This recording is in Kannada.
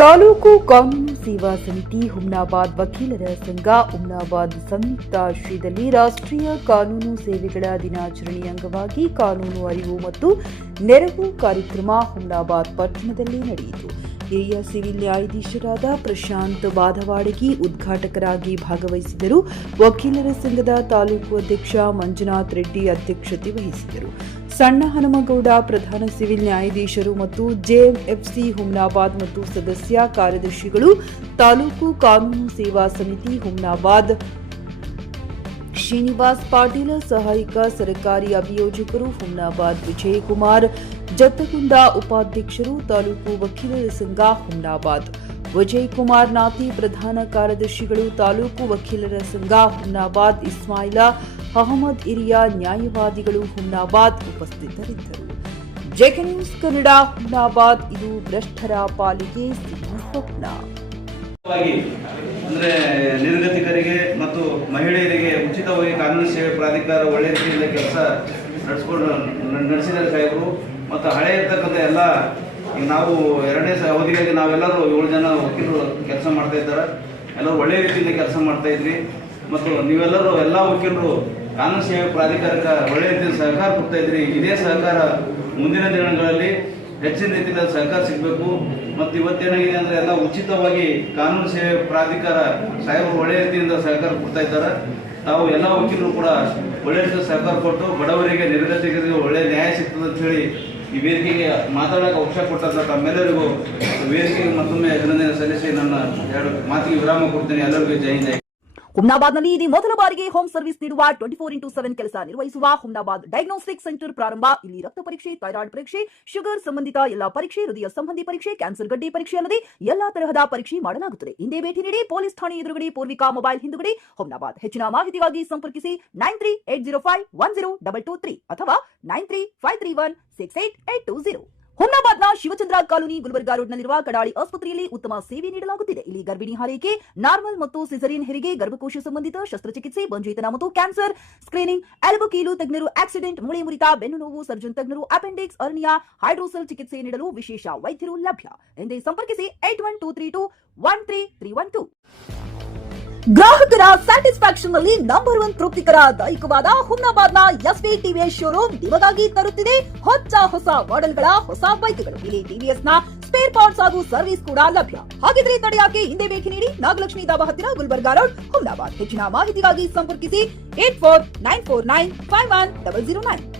ತಾಲೂಕು ಕಾನೂನು ಸೇವಾ ಸಮಿತಿ ಹುಮ್ನಾಬಾದ್ ವಕೀಲರ ಸಂಘ ಹುಮ್ನಾಬಾದ್ ಸಂಯುಕ್ತಾಶ್ರಯದಲ್ಲಿ ರಾಷ್ಟ್ರೀಯ ಕಾನೂನು ಸೇವೆಗಳ ದಿನಾಚರಣೆ ಅಂಗವಾಗಿ ಕಾನೂನು ಅರಿವು ಮತ್ತು ನೆರವು ಕಾರ್ಯಕ್ರಮ ಹುಮ್ನಾಬಾದ್ ಪಟ್ಟಣದಲ್ಲಿ ನಡೆಯಿತು. ಹಿರಿಯ ಸಿವಿಲ್ ನ್ಯಾಯಾಧೀಶರಾದ ಪ್ರಶಾಂತ್ ಬಾಧವಾಡಗಿ ಉದ್ಘಾಟಕರಾಗಿ ಭಾಗವಹಿಸಿದರು. ವಕೀಲರ ಸಂಘದ ತಾಲೂಕು ಅಧ್ಯಕ್ಷ ಮಂಜುನಾಥ್ ರೆಡ್ಡಿ ಅಧ್ಯಕ್ಷತೆ ವಹಿಸಿದರು. ಸಣ್ಣ ಹನುಮಗೌಡ ಪ್ರಧಾನ ಸಿವಿಲ್ ನ್ಯಾಯಾಧೀಶರು ಮತ್ತು ಜೆಎಂಎಫ್ಸಿ ಹುಮ್ನಾಬಾದ್ ಮತ್ತು ಸದಸ್ಯ ಕಾರ್ಯದರ್ಶಿಗಳು, ತಾಲೂಕು ಕಾನೂನು ಸೇವಾ ಸಮಿತಿ ಹುಮ್ನಾಬಾದ್ ಶ್ರೀನಿವಾಸ್ ಪಾಟೀಲ, ಸಹಾಯಕ ಸರ್ಕಾರಿ ಅಭಿಯೋಜಕರು ಹುಮ್ನಾಬಾದ್ ವಿಜಯಕುಮಾರ್, ಜತ್ತಗುಂದ ಉಪಾಧ್ಯಕ್ಷರು, ತಾಲೂಕು ವಕೀಲರ ಸಂಘ ಹುಮ್ನಾಬಾದ್ ವಿಜಯಕುಮಾರ್ ನಾತಿ, ಪ್ರಧಾನ ಕಾರ್ಯದರ್ಶಿಗಳು, ತಾಲೂಕು ವಕೀಲರ ಸಂಘ ಹುಮ್ನಾಬಾದ್ ಇಸ್ಮಾಯಿಲ ಅಹಮದ್, ಹಿರಿಯ ನ್ಯಾಯವಾದಿಗಳು ಹುಮ್ನಾಬಾದ್ ಉಪಸ್ಥಿತರಿದ್ದರು. JK news Kannada Humnabad. ಇದು ಭ್ರಷ್ಟರ ಪಾಲಿಗೆ ಸಿಹಿ ಸ್ವಪ್ನ. ಅಂದ್ರೆ ನಿರ್ಗತಿಕರಿಗೆ ಮತ್ತು ಮಹಿಳೆಯರಿಗೆ ಉಚಿತವಾಗಿ ಕಾನೂನು ಸೇವೆ ಪ್ರಾಧಿಕಾರ ಒಳ್ಳೆ ರೀತಿಯಿಂದ ಕೆಲಸ ನಡೆಸಿದ್ದಾರೆ ಸಾಹೇಬರು. ಮತ್ತು ಹಳೆ ಇರ್ತಕ್ಕಂಥ ಎಲ್ಲ ಈಗ ನಾವು ಎರಡನೇ ಅವಧಿಯಲ್ಲಿ ನಾವೆಲ್ಲರೂ 7 ಜನ ವಕೀಲರು ಕೆಲಸ ಮಾಡ್ತಾ ಇದ್ದಾರೆ. ಎಲ್ಲರೂ ಒಳ್ಳೆ ರೀತಿಯಿಂದ ಕೆಲಸ ಮಾಡ್ತಾ ಇದ್ರಿ. ಮತ್ತು ನೀವೆಲ್ಲರೂ ಎಲ್ಲ ವಕೀಲರು ಕಾನೂನು ಸೇವೆ ಪ್ರಾಧಿಕಾರಕ್ಕೆ ಒಳ್ಳೆ ರೀತಿಯಲ್ಲಿ ಸಹಕಾರ ಕೊಡ್ತಾ ಇದ್ರಿ. ಇದೇ ಸಹಕಾರ ಮುಂದಿನ ದಿನಗಳಲ್ಲಿ ಹೆಚ್ಚಿನ ರೀತಿಯಲ್ಲಿ ಸಹಕಾರ ಸಿಗಬೇಕು. ಮತ್ತು ಇವತ್ತೇನಾಗಿದೆ ಅಂದರೆ ಎಲ್ಲ ಉಚಿತವಾಗಿ ಕಾನೂನು ಸೇವೆ ಪ್ರಾಧಿಕಾರ ಸಾಹೇಬರು ಒಳ್ಳೆ ರೀತಿಯಿಂದ ಸಹಕಾರ ಕೊಡ್ತಾ ಇದ್ದಾರೆ. ತಾವು ಎಲ್ಲ ವಕೀಲರು ಕೂಡ ಒಳ್ಳೆ ರೀತಿಯ ಸಹಕಾರ ಕೊಟ್ಟು ಬಡವರಿಗೆ ನಿರ್ಗತಿಕರಿಗೆ ಒಳ್ಳೆ ನ್ಯಾಯ ಸಿಗ್ತದೆ ಅಂತ ಹೇಳಿ ಈ ವೇದಿಕೆಗೆ ಮಾತಾಡೋಕೆ ಅವಕಾಶ ಕೊಟ್ಟಂತ ತಮ್ಮೆಲ್ಲರಿಗೂ ವೇದಿಕೆಗೆ ಮತ್ತೊಮ್ಮೆ ಅಭಿನಂದನೆ ಸಲ್ಲಿಸಿ ನನ್ನ 2 ಮಾತಿಗೆ ವಿರಾಮ ಕೊಡ್ತೇನೆ. ಎಲ್ಲರಿಗೂ ಜೈ ಹಿಂದ್. ಹುಮ್ನಾಬಾದ್ನಲ್ಲಿ ಇದು ಮೊದಲ ಬಾರಿಗೆ ಹೋಮ್ ಸರ್ವಿಸ್ ನೀಡುವ 24x7 ಕೆಲಸ ನಿರ್ವಹಿಸುವ ಹುಮ್ನಾಬಾದ್ ಡಯಾಗ್ನೋಸ್ಟಿಕ್ ಸೆಂಟರ್ ಪ್ರಾರಂಭ. ಇಲ್ಲಿ ರಕ್ತ ಪರೀಕ್ಷೆ, ಥೈರಾಯ್ಡ್ ಪರೀಕ್ಷೆ, ಶುಗರ್ ಸಂಬಂಧಿತ ಎಲ್ಲಾ ಪರೀಕ್ಷೆ, ಹೃದಯ ಸಂಬಂಧಿ ಪರೀಕ್ಷೆ, ಕ್ಯಾನ್ಸರ್ ಗಡ್ಡೆ ಪರೀಕ್ಷೆ ಅಲ್ಲದೆ ಎಲ್ಲಾ ತರಹದ ಪರೀಕ್ಷೆ ಮಾಡಲಾಗುತ್ತದೆ. ಹಿಂದೆ ಭೇಟಿ ನೀಡಿ. ಪೊಲೀಸ್ ಠಾಣೆ ಎದುರುಗಡೆ, ಪೂರ್ವಿಕಾ ಮೊಬೈಲ್ ಹಿಂದುಗಡೆ, ಹುಮ್ನಾಬಾದ್. ಹೆಚ್ಚಿನ ಮಾಹಿತಿಗಾಗಿ ಸಂಪರ್ಕಿಸಿ 9380522223 ಅಥವಾ 9353168820. ಹುಮ್ನಾಬಾದ್ನ ಶಿವಚಂದ್ರ ಕಾಲೋನಿ ಗುಲ್ಬರ್ಗಾ ರೋಡ್ನಲ್ಲಿರುವ ಕಡಾಳಿ ಆಸ್ಪತ್ರೆಯಲ್ಲಿ ಉತ್ತಮ ಸೇವೆ ನೀಡಲಾಗುತ್ತಿದೆ. ಇಲ್ಲಿ ಗರ್ಭಿಣಿ ಹಾರೈಕೆ, ನಾರ್ಮಲ್ ಮತ್ತು ಸಿಸರಿಯನ್ ಹೆರಿಗೆ, ಗರ್ಭಕೋಶ ಸಂಬಂಧಿತ ಶಸ್ತ್ರಚಿಕಿತ್ಸೆ, ಬಂಜೇತನ ಮತ್ತು ಕ್ಯಾನ್ಸರ್ ಸ್ಕ್ರೀನಿಂಗ್, ಎಲುಬು ಕೀಲು ತಜ್ಞರು, ಆಕ್ಸಿಡೆಂಟ್, ಮೂಳೆ ಮುರಿತ, ಬೆನ್ನು ನೋವು ಸರ್ಜನ್ ತಜ್ಞರು, ಅಪೆಂಡಿಕ್ಸ್, ಅರ್ನಿಯಾ, ಹೈಡ್ರೋಸೆಲ್ ಚಿಕಿತ್ಸೆ ನೀಡಲು ವಿಶೇಷ ವೈದ್ಯರು ಲಭ್ಯ. ಎಂದೇ ಸಂಪರ್ಕಿಸಿ 8123213312. ಗ್ರಾಹಕರ ಸ್ಯಾಟಿಸ್ಫ್ಯಾಕ್ಷನ್ ನಲ್ಲಿ ನಂಬರ್ 1 ತೃಪ್ತಿಕರ ದೈಹಿಕವಾದ ಹುಮ್ನಾಬಾದ್ನ ಎಸ್ವಿ ಟಿವಿಎಸ್ ಶೋರೂಮ್ ನಿಮಗಾಗಿ ತರುತ್ತಿದೆ ಹೊಸ ಮಾಡೆಲ್ಗಳ ಹೊಸ ಬೈಕ್ಗಳು. ಇಲ್ಲಿ ಟಿವಿಎಸ್ ನ ಸ್ಪೇರ್ ಪಾರ್ಟ್ಸ್ ಹಾಗೂ ಸರ್ವಿಸ್ ಕೂಡ ಲಭ್ಯ. ಹಾಗಿದ್ರೆ ತಡೆಯಾಕೆ, ಹಿಂದೆ ಭೇಟಿ ನೀಡಿ. ನಾಗಲಕ್ಷ್ಮಿ ದಾಬಾ ಹತ್ತಿರ, ಗುಲ್ಬರ್ಗಾ ರೋಡ್, ಹುಮ್ನಾಬಾದ್. ಹೆಚ್ಚಿನ ಮಾಹಿತಿಗಾಗಿ ಸಂಪರ್ಕಿಸಿ 8494951009.